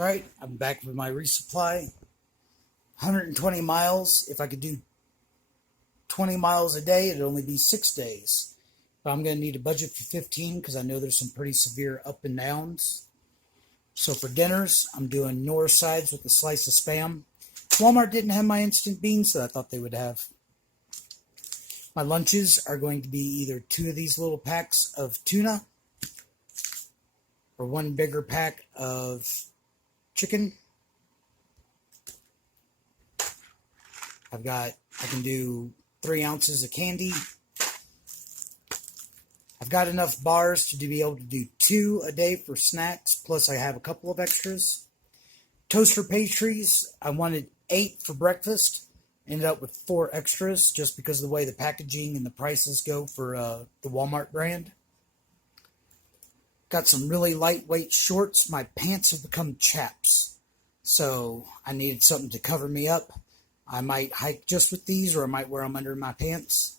Alright, I'm back with my resupply. 120 miles. If I could do 20 miles a day, it'd only be 6 days. But I'm going to need a budget for 15 because I know there's some pretty severe up and downs. So for dinners, I'm doing North sides with a slice of Spam. Walmart didn't have my instant beans that I thought they would have. My lunches are going to be either 2 of these little packs of tuna or 1 bigger pack of chicken. I can do 3 ounces of candy. I've got enough bars to be able to do 2 a day for snacks, plus I have a couple of extras. Toaster pastries, I wanted 8 for breakfast. Ended up with 4 extras just because of the way the packaging and the prices go for the Walmart brand. Got some really lightweight shorts. My pants have become chaps, so I needed something to cover me up. I might hike just with these, or I might wear them under my pants.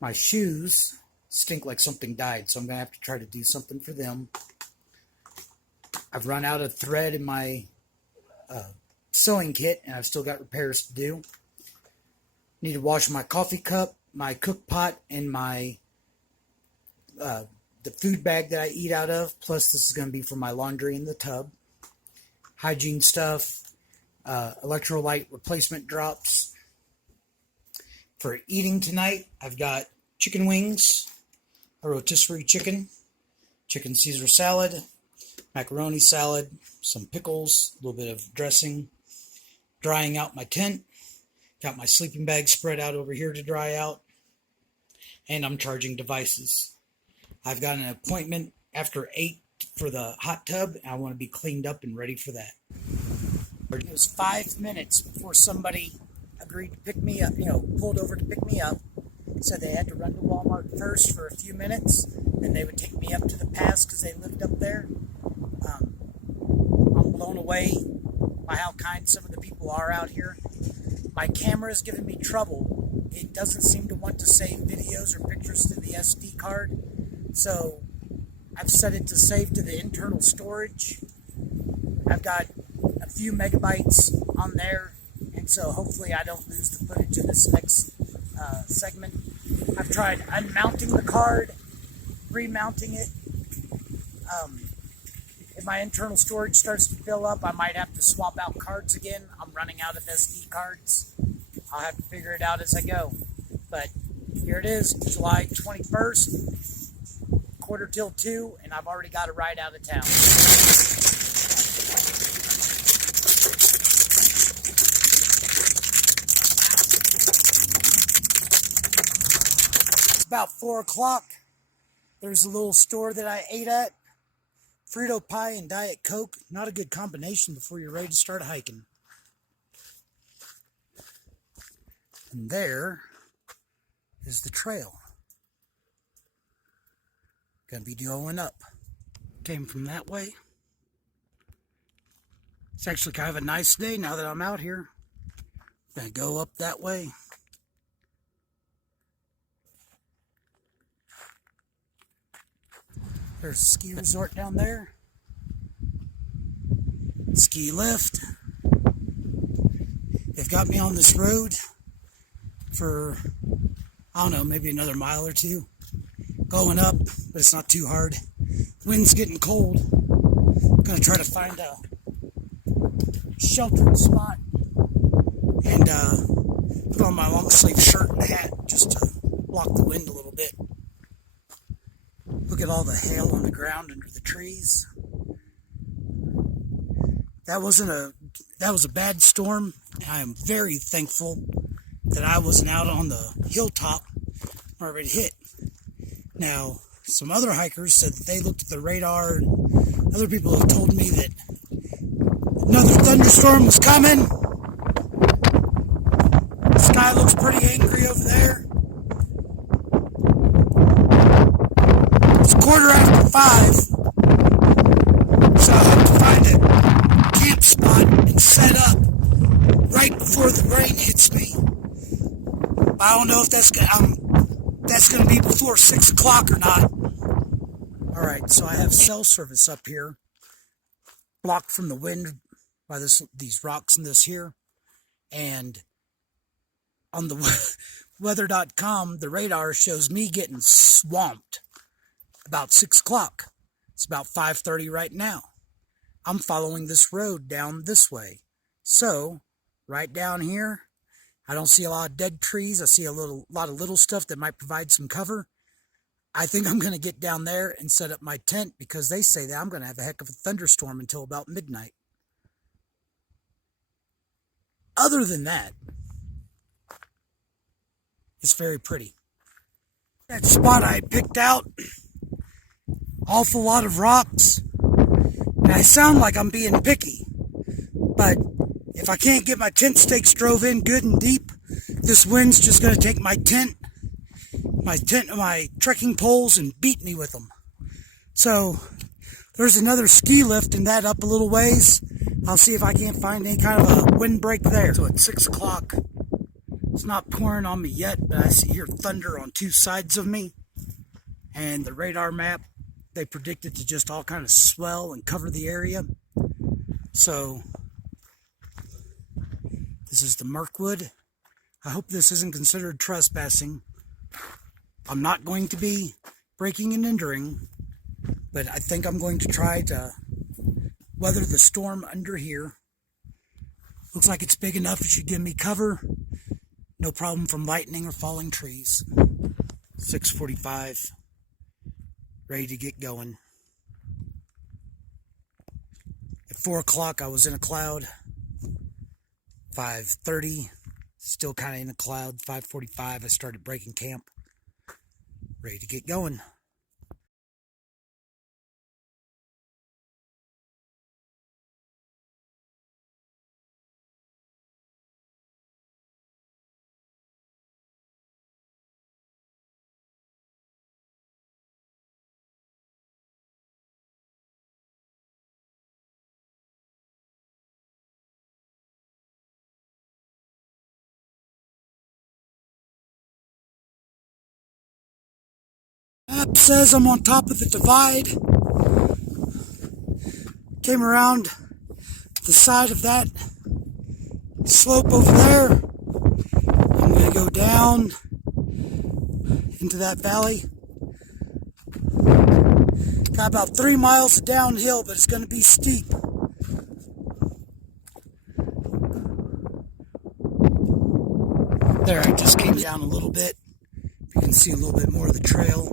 My shoes stink like something died, so I'm going to have to try to do something for them. I've run out of thread in my sewing kit, and I've still got repairs to do. Need to wash my coffee cup, my cook pot, and my the food bag that I eat out of, plus this is going to be for my laundry in the tub. Hygiene stuff, electrolyte replacement drops. For eating tonight, I've got chicken wings, a rotisserie chicken, chicken Caesar salad, macaroni salad, some pickles, a little bit of dressing, drying out my tent. Got my sleeping bag spread out over here to dry out, and I'm charging devices. I've got an appointment after 8 for the hot tub, and I want to be cleaned up and ready for that. It was 5 minutes before somebody agreed to pick me up, pulled over to pick me up. Said they had to run to Walmart first for a few minutes, and they would take me up to the pass because they lived up there. I'm blown away by how kind some of the people are out here. My camera is giving me trouble. It doesn't seem to want to save videos or pictures to the SD card. So I've set it to save to the internal storage. I've got a few megabytes on there, and so hopefully I don't lose the footage in this next segment. I've tried unmounting the card, remounting it. If my internal storage starts to fill up, I might have to swap out cards again. I'm running out of SD cards. I'll have to figure it out as I go. But here it is, July 21st, 1:45, and I've already got a ride out of town. It's about 4 o'clock. There's a little store that I ate at. Frito pie and Diet Coke. Not a good combination before you're ready to start hiking. And there is the trail. Gonna be going up. Came from that way. It's actually kind of a nice day now that I'm out here. Gonna go up that way. There's a ski resort down there. Ski lift. They've got me on this road for, I don't know, maybe another mile or 2. Going up, but it's not too hard. Wind's getting cold. I'm gonna try to find a sheltered spot and put on my long sleeve shirt and hat just to block the wind a little bit. Look at all the hail on the ground under the trees. That was a bad storm, and I am very thankful that I wasn't out on the hilltop where it hit. Now, some other hikers said that they looked at the radar, and other people have told me that another thunderstorm was coming. The sky looks pretty angry over there. It's 5:15, so I hope to find a camp spot and set up right before the rain hits me. I don't know if that's going to be before 6 o'clock or not. Alright, so I have cell service up here. blocked from the wind by these rocks and this here. And on the weather.com, the radar shows me getting swamped about 6 o'clock. It's about 5:30 right now. I'm following this road down this way. So, right down here, I don't see a lot of dead trees. I see a lot of little stuff that might provide some cover. I think I'm going to get down there and set up my tent because they say that I'm going to have a heck of a thunderstorm until about midnight. Other than that, it's very pretty. That spot I picked out, awful lot of rocks, and I sound like I'm being picky, but if I can't get my tent stakes drove in good and deep, this wind's just going to take my tent, my trekking poles, and beat me with them. So there's another ski lift in that up a little ways. I'll see if I can't find any kind of a windbreak there. So at 6 o'clock, it's not pouring on me yet, but I hear thunder on 2 sides of me. And the radar map, they predict it to just all kind of swell and cover the area. So this is the Mirkwood. I hope this isn't considered trespassing. I'm not going to be breaking and entering, but I think I'm going to try to weather the storm under here. Looks like it's big enough. It should give me cover. No problem from lightning or falling trees. 6:45. Ready to get going. At 4 o'clock, I was in a cloud. 5:30, still kind of in a cloud. 5:45, I started breaking camp. Ready to get going. Map says I'm on top of the divide. Came around the side of that slope over there. I'm going to go down into that valley. Got about 3 miles of downhill, but it's going to be steep. There, I just came down a little bit. You can see a little bit more of the trail.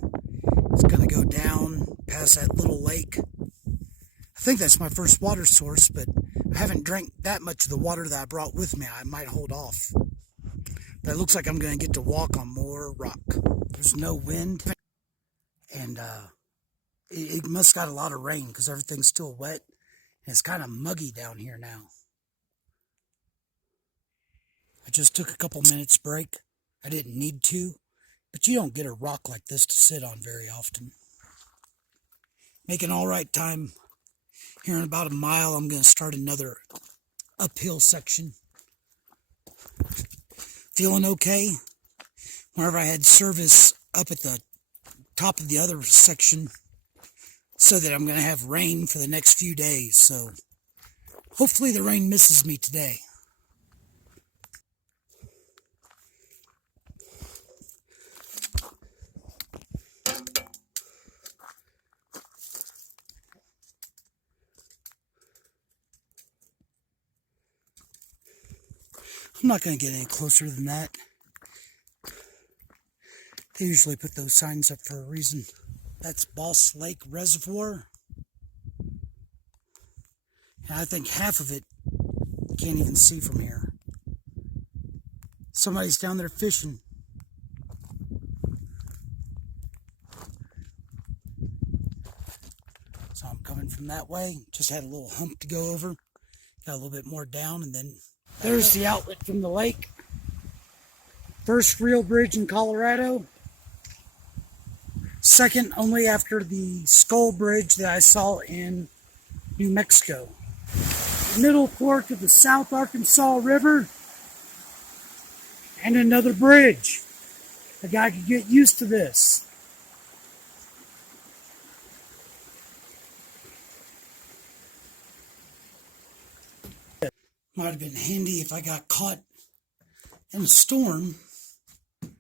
It's going to go down past that little lake. I think that's my first water source, but I haven't drank that much of the water that I brought with me. I might hold off. But it looks like I'm going to get to walk on more rock. There's no wind, and it must got a lot of rain because everything's still wet, and it's kind of muggy down here now. I just took a couple minutes break. I didn't need to, but you don't get a rock like this to sit on very often. Making all right time. Here in about a mile, I'm going to start another uphill section. Feeling okay. Whenever I had service up at the top of the other section, so that I'm going to have rain for the next few days. So hopefully the rain misses me today. I'm not going to get any closer than that. They usually put those signs up for a reason. That's Boss Lake Reservoir. And I think half of it you can't even see from here. Somebody's down there fishing. So I'm coming from that way. Just had a little hump to go over. Got a little bit more down, and then there's the outlet from the lake. First real bridge in Colorado. Second only after the Skull Bridge that I saw in New Mexico. Middle fork of the South Arkansas River. And another bridge. A guy could get used to this. Might have been handy if I got caught in a storm, but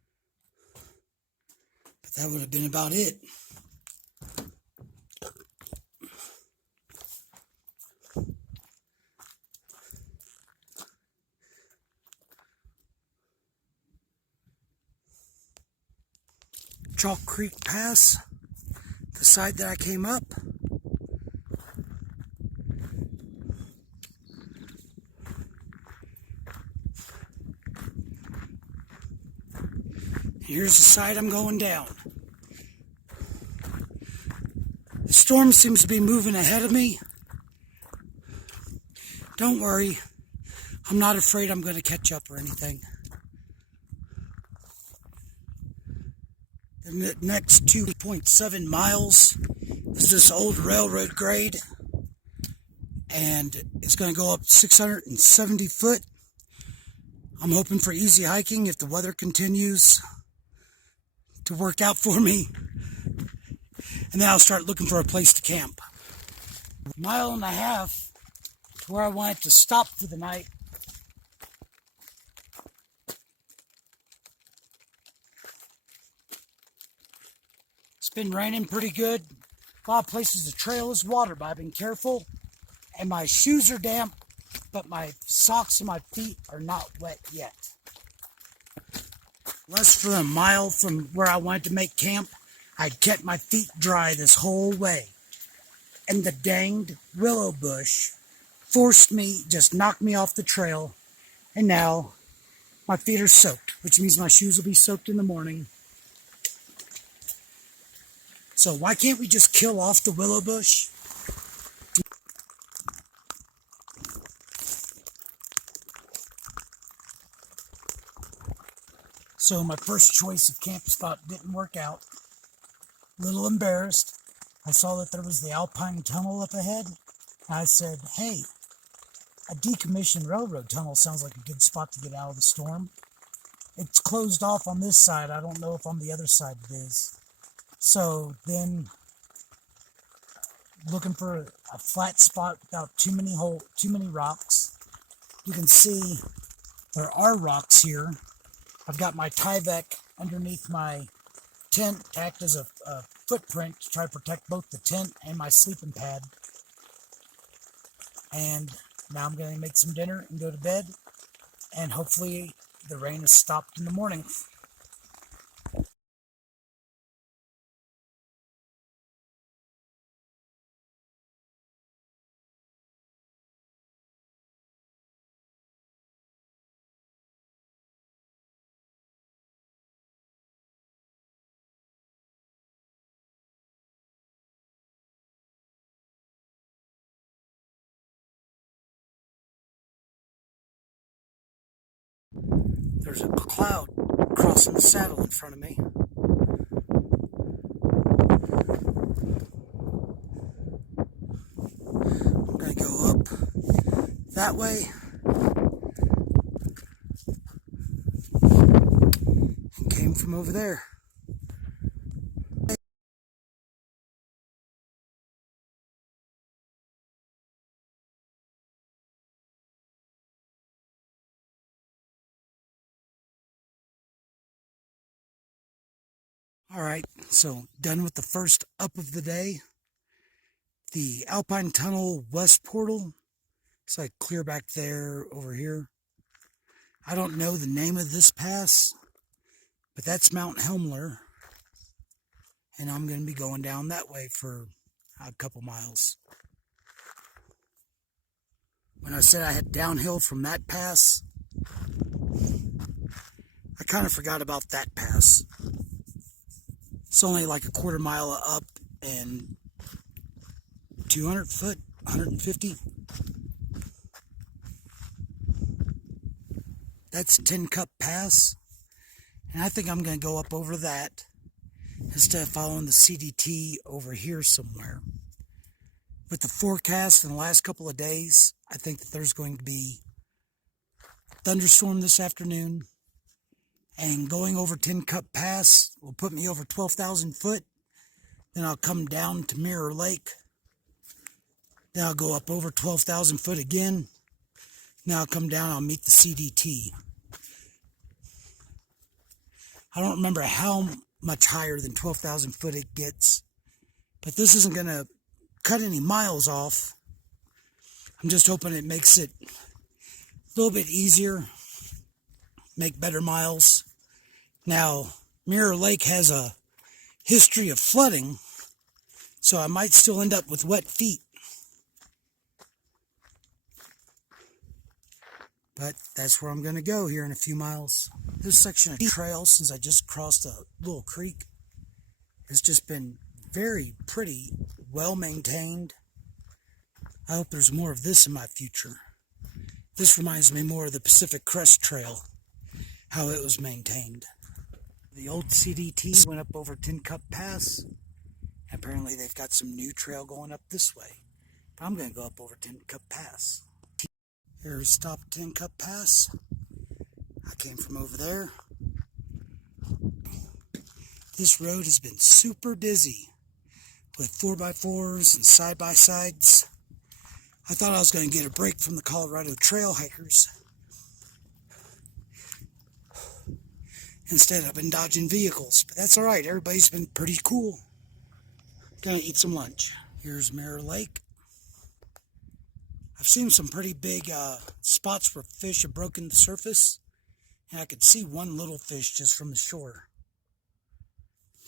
that would have been about it. Chalk Creek Pass, the side that I came up. Here's the side I'm going down. The storm seems to be moving ahead of me. Don't worry, I'm not afraid I'm going to catch up or anything. The next 2.7 miles is this old railroad grade, and it's going to go up 670 foot. I'm hoping for easy hiking if the weather continues to work out for me, and then I'll start looking for a place to camp. A mile and a half to where I wanted to stop for the night. It's been raining pretty good. A lot of places the trail is water, but I've been careful. And my shoes are damp, but my socks and my feet are not wet yet. Less than a mile from where I wanted to make camp, I'd kept my feet dry this whole way. And the danged willow bush forced me, just knocked me off the trail. And now my feet are soaked, which means my shoes will be soaked in the morning. So why can't we just kill off the willow bush? So my first choice of camp spot didn't work out. A little embarrassed. I saw that there was the Alpine Tunnel up ahead. I said, hey, a decommissioned railroad tunnel sounds like a good spot to get out of the storm. It's closed off on this side. I don't know if on the other side it is. So then, looking for a flat spot without too many rocks. You can see there are rocks here. I've got my Tyvek underneath my tent to act as a footprint to try to protect both the tent and my sleeping pad. And now I'm going to make some dinner and go to bed. And hopefully the rain has stopped in the morning. There's a cloud crossing the saddle in front of me. I'm going to go up that way and came from over there. Alright, so done with the first up of the day. The Alpine Tunnel West Portal. It's like clear back there, over here. I don't know the name of this pass, but that's Mount Helmler. And I'm going to be going down that way for a couple miles. When I said I had downhill from that pass, I kind of forgot about that pass. It's only like a quarter mile up and 200 foot, 150. That's Tin Cup Pass. And I think I'm going to go up over that instead of following the CDT over here somewhere. With the forecast in the last couple of days, I think that there's going to be a thunderstorm this afternoon. And going over Tin Cup Pass will put me over 12,000 foot. Then I'll come down to Mirror Lake. Then I'll go up over 12,000 foot again. Now I'll come down, I'll meet the CDT. I don't remember how much higher than 12,000 foot it gets, but this isn't going to cut any miles off. I'm just hoping it makes it a little bit easier, make better miles. Now, Mirror Lake has a history of flooding, so I might still end up with wet feet. But that's where I'm going to go here in a few miles. This section of trail, since I just crossed a little creek, has just been very pretty, well maintained. I hope there's more of this in my future. This reminds me more of the Pacific Crest Trail, how it was maintained. The old CDT went up over Tin Cup Pass. Apparently they've got some new trail going up this way. But I'm going to go up over Tin Cup Pass. Here's stop Tin Cup Pass. I came from over there. This road has been super busy with 4x4s and side-by-sides. I thought I was going to get a break from the Colorado trail hikers. Instead, I've been dodging vehicles, but that's alright. Everybody's been pretty cool. Gonna eat some lunch. Here's Mirror Lake. I've seen some pretty big spots where fish have broken the surface, and I could see one little fish just from the shore.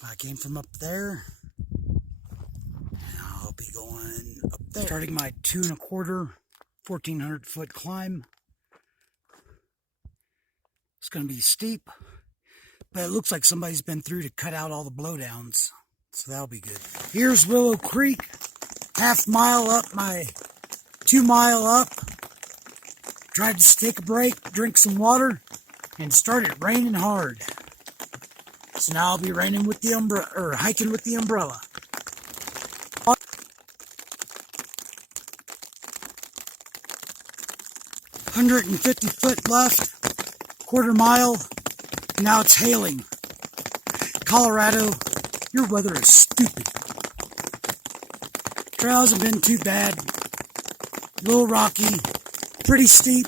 I came from up there, and I'll be going up there. Starting my 2 1/4, 1,400 foot climb. It's going to be steep, but it looks like somebody's been through to cut out all the blowdowns, so that'll be good. Here's Willow Creek, half mile up my 2 mile up. Tried to take a break, drink some water, and it started raining hard. So now I'll be raining with the umbrella, or hiking with the umbrella. 150 foot left, 1/4 mile. Now it's hailing. Colorado, your weather is stupid. Trail hasn't been too bad. A little rocky, pretty steep.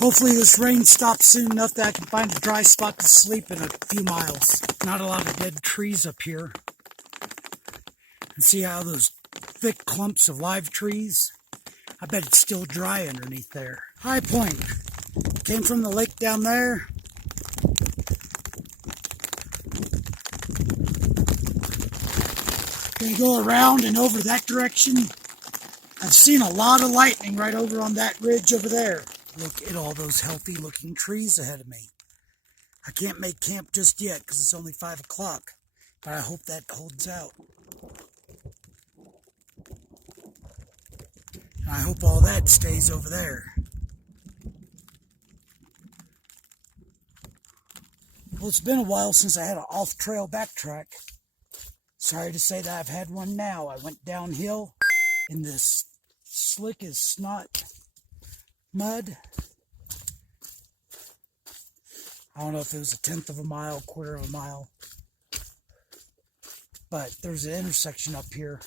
Hopefully this rain stops soon enough that I can find a dry spot to sleep in a few miles. Not a lot of dead trees up here. And see how those thick clumps of live trees? I bet it's still dry underneath there. High Point. Came from the lake down there. Gonna go around and over that direction. I've seen a lot of lightning right over on that ridge over there. Look at all those healthy looking trees ahead of me. I can't make camp just yet because it's only 5 o'clock, but I hope that holds out. And I hope all that stays over there. Well, it's been a while since I had an off-trail backtrack. Sorry to say that I've had one now. I went downhill in this slick as snot mud. I don't know if it was 1/10 of a mile, 1/4 of a mile. But there's an intersection up here.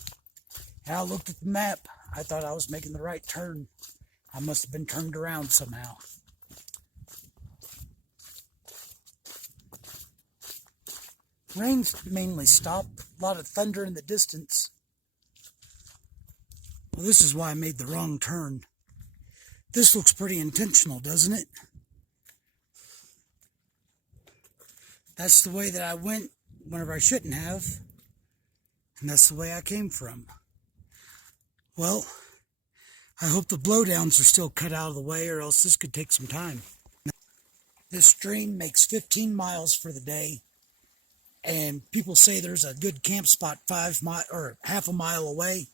And I looked at the map. I thought I was making the right turn. I must have been turned around somehow. Rain's mainly stopped. A lot of thunder in the distance. Well, this is why I made the wrong turn. This looks pretty intentional, doesn't it? That's the way that I went whenever I shouldn't have. And that's the way I came from. Well, I hope the blowdowns are still cut out of the way, or else this could take some time. This stream makes 15 miles for the day. And people say there's a good camp spot 5 miles or half a mile away.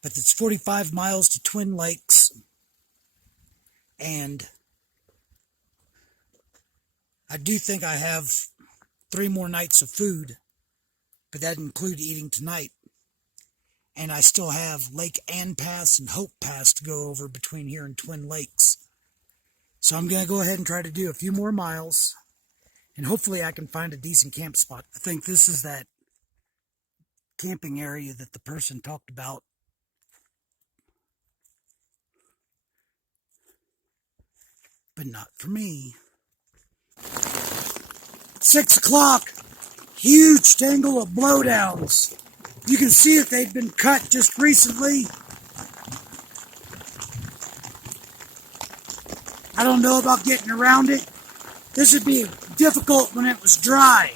But it's 45 miles to Twin Lakes. And I do think I have 3 more nights of food. But that includes eating tonight. And I still have Lake Ann Pass and Hope Pass to go over between here and Twin Lakes. So I'm going to go ahead and try to do a few more miles. And hopefully I can find a decent camp spot. I think this is that camping area that the person talked about. but not for me. 6 o'clock, huge tangle of blowdowns. You can see that they've been cut just recently. I don't know about getting around it. This would be difficult when it was dry.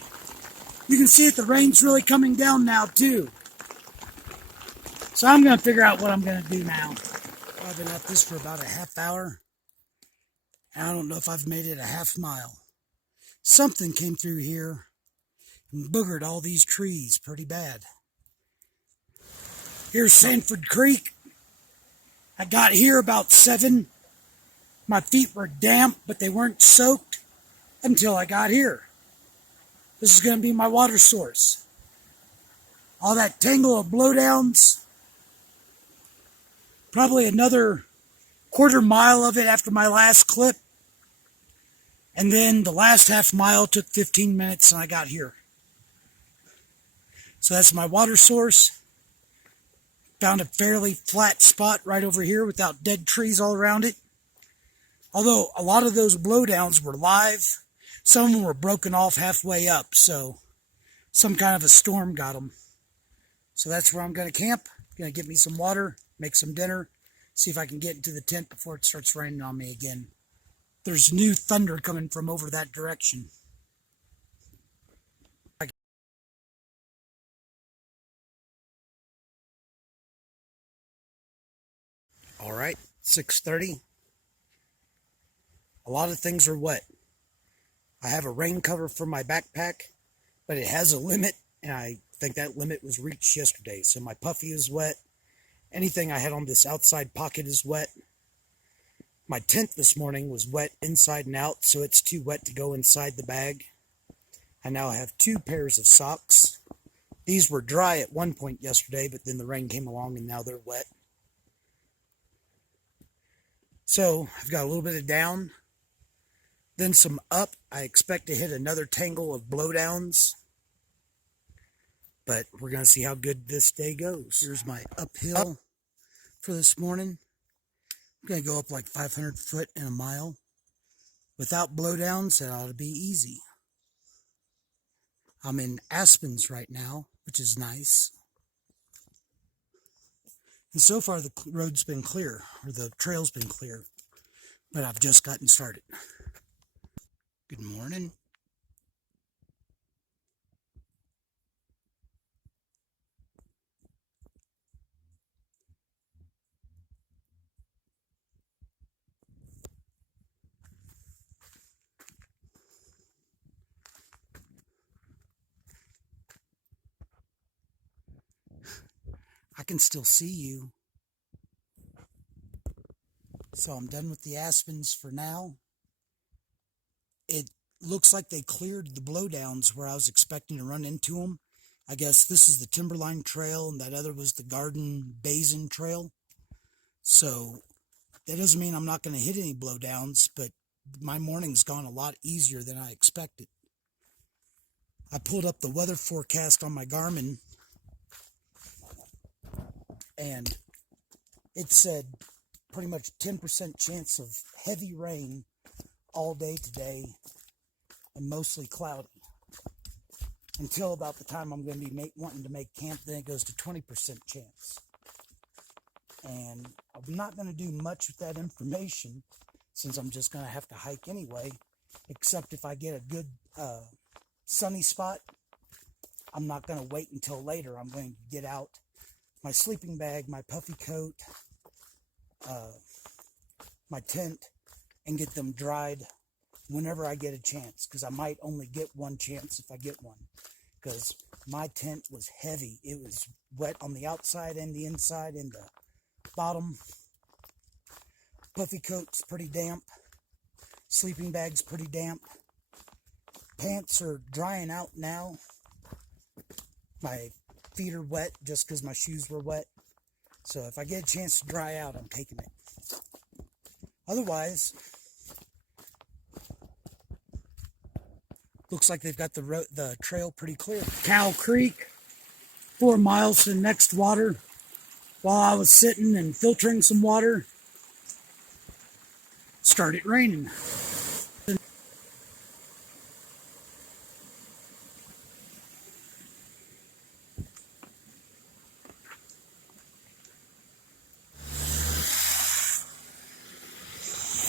You can see that the rain's really coming down now too. So I'm going to figure out what I'm going to do now. I've been at this for about a half hour. And I don't know if I've made it a half mile. Something came through here and boogered all these trees pretty bad. Here's Sanford Creek. I got here about 7. My feet were damp, but they weren't soaked until I got here. This is going to be my water source. All that tangle of blowdowns. Probably another quarter mile of it after my last clip. And then the last half mile took 15 minutes and I got here. So that's my water source. Found a fairly flat spot right over here without dead trees all around it. Although a lot of those blowdowns were live. Some of them were broken off halfway up. So some kind of a storm got them. So that's where I'm going to camp. Going to get me some water, make some dinner, see if I can get into the tent before it starts raining on me again. There's new thunder coming from over that direction. All right, 6:30. A lot of things are wet. I have a rain cover for my backpack, but it has a limit, and I think that limit was reached yesterday. So my puffy is wet. Anything I had on this outside pocket is wet. My tent this morning was wet inside and out, so it's too wet to go inside the bag. I now have 2 pairs of socks. These were dry at one point yesterday, but then the rain came along and now they're wet. So I've got a little bit of down, then some up. I expect to hit another tangle of blowdowns, but we're going to see how good this day goes. Here's my uphill for this morning. I'm going to go up like 500 foot in a mile. Without blowdowns, that ought to be easy. I'm in Aspens right now, which is nice. And so far the road's been clear, or the trail's been clear, but I've just gotten started. Good morning. I can still see you. So I'm done with the Aspens for now. It looks like they cleared the blowdowns where I was expecting to run into them. I guess this is the Timberline Trail and that other was the Garden Basin Trail. So that doesn't mean I'm not going to hit any blowdowns, but my morning's gone a lot easier than I expected. I pulled up the weather forecast on my Garmin, and it said pretty much 10% chance of heavy rain all day today and mostly cloudy. Until about the time I'm going to be wanting to make camp, then it goes to 20% chance. And I'm not going to do much with that information since I'm just going to have to hike anyway, except if I get a good sunny spot. I'm not going to wait until later. I'm going to get out my sleeping bag, my puffy coat, my tent, and get them dried whenever I get a chance, because I might only get one chance if I get one, because my tent was heavy. It was wet on the outside and the inside and the bottom. Puffy coat's pretty damp. Sleeping bag's pretty damp. Pants are drying out now. My feet are wet just because my shoes were wet. So if I get a chance to dry out, I'm taking it. Otherwise, looks like they've got the trail pretty clear. Cow Creek, 4 miles to the next water. While I was sitting and filtering some water, started raining.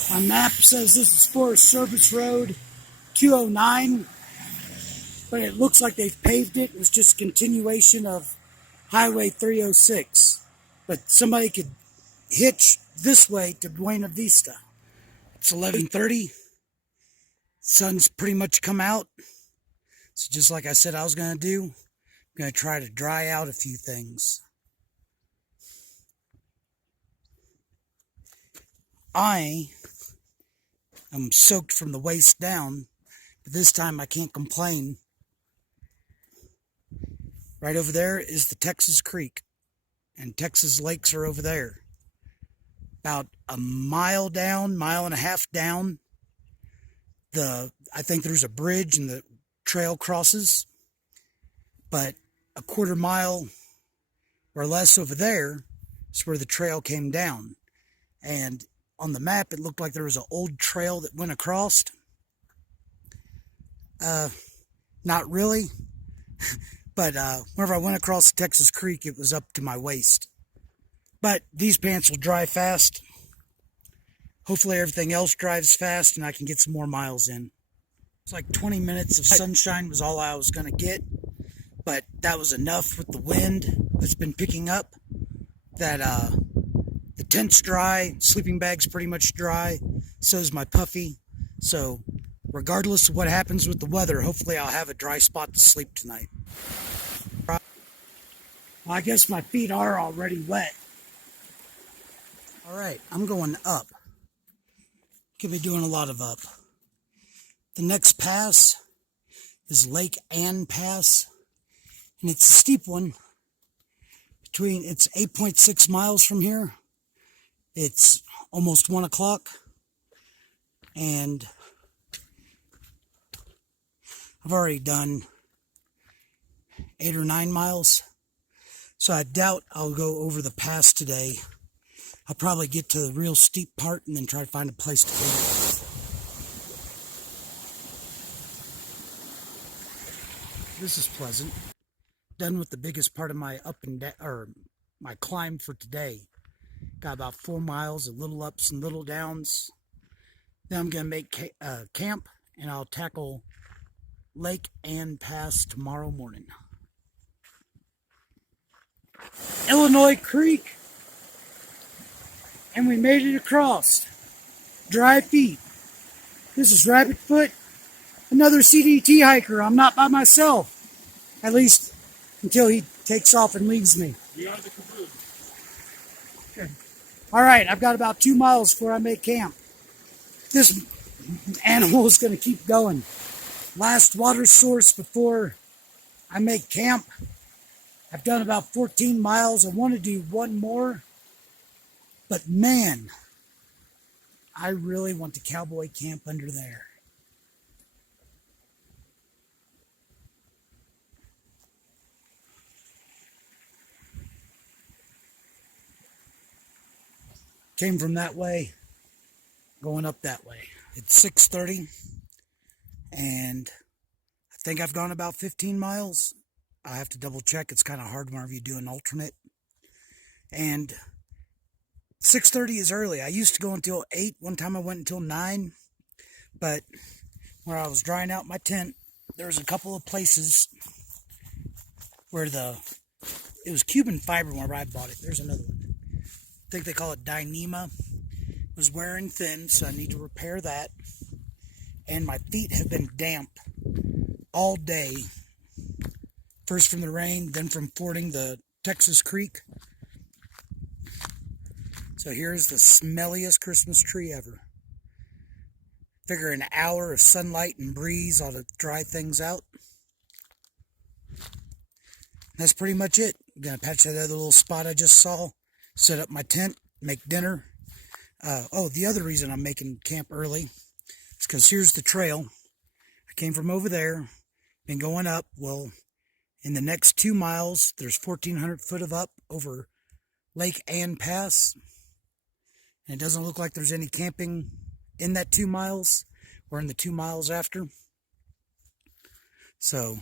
My map says this is Forest Service Road 209, but it looks like they've paved it. It was just a continuation of Highway 306. But somebody could hitch this way to Buena Vista. It's 11:30. Sun's pretty much come out. So just like I said I was going to do, I'm going to try to dry out a few things. I'm soaked from the waist down, but this time I can't complain. Right over there is the Texas Creek, and Texas lakes are over there. About a mile down, mile and a half down, I think there's a bridge and the trail crosses, but a quarter mile or less over there is where the trail came down. And on the map, it looked like there was an old trail that went across. Not really, but whenever I went across the Texas Creek, it was up to my waist. But these pants will dry fast. Hopefully everything else dries fast and I can get some more miles in. It's like 20 minutes of sunshine was all I was going to get, but that was enough with the wind that's been picking up that the tent's dry, sleeping bag's pretty much dry, so is my puffy. So regardless of what happens with the weather, hopefully I'll have a dry spot to sleep tonight. Well, I guess my feet are already wet. Alright, I'm going up. Could be doing a lot of up. The next pass is Lake Ann Pass, and it's a steep one. It's 8.6 miles from here. It's almost 1 o'clock, and I've already done 8 or 9 miles, so I doubt I'll go over the pass today. I'll probably get to the real steep part and then try to find a place to camp. This is pleasant. Done with the biggest part of my up and down, or my climb for today. Got about 4 miles of little ups and little downs. Then I'm going to make camp, and I'll tackle Lake Ann Pass tomorrow morning. Illinois Creek. And we made it across. Dry feet. This is Rabbit Foot. Another CDT hiker. I'm not by myself. At least until he takes off and leaves me. We are the caboose. Okay. Alright, I've got about 2 miles before I make camp. This animal is going to keep going. Last water source before I make camp. I've done about 14 miles. I want to do one more. But man, I really want to cowboy camp under there. Came from that way, going up that way. It's 6:30, and I think I've gone about 15 miles. I have to double check. It's kind of hard whenever you do an alternate. And 6:30 is early. I used to go until 8. One time I went until 9. But where I was drying out my tent, there was a couple of places where it was Cuban fiber where I bought it. There's another one. I think they call it Dyneema. It was wearing thin, so I need to repair that. And my feet have been damp all day. First from the rain, then from fording the Texas Creek. So here's the smelliest Christmas tree ever. Figure an hour of sunlight and breeze ought to dry things out. That's pretty much it. I'm going to patch that other little spot I just saw. Set up my tent, make dinner. The other reason I'm making camp early is because here's the trail. I came from over there, been going up. Well, in the next 2 miles, there's 1,400 foot of up over Lake Ann Pass. And it doesn't look like there's any camping in that 2 miles or in the 2 miles after. So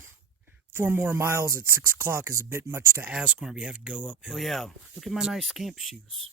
4 more miles at 6 o'clock is a bit much to ask whenever you have to go uphill. Oh yeah, look at my nice camp shoes.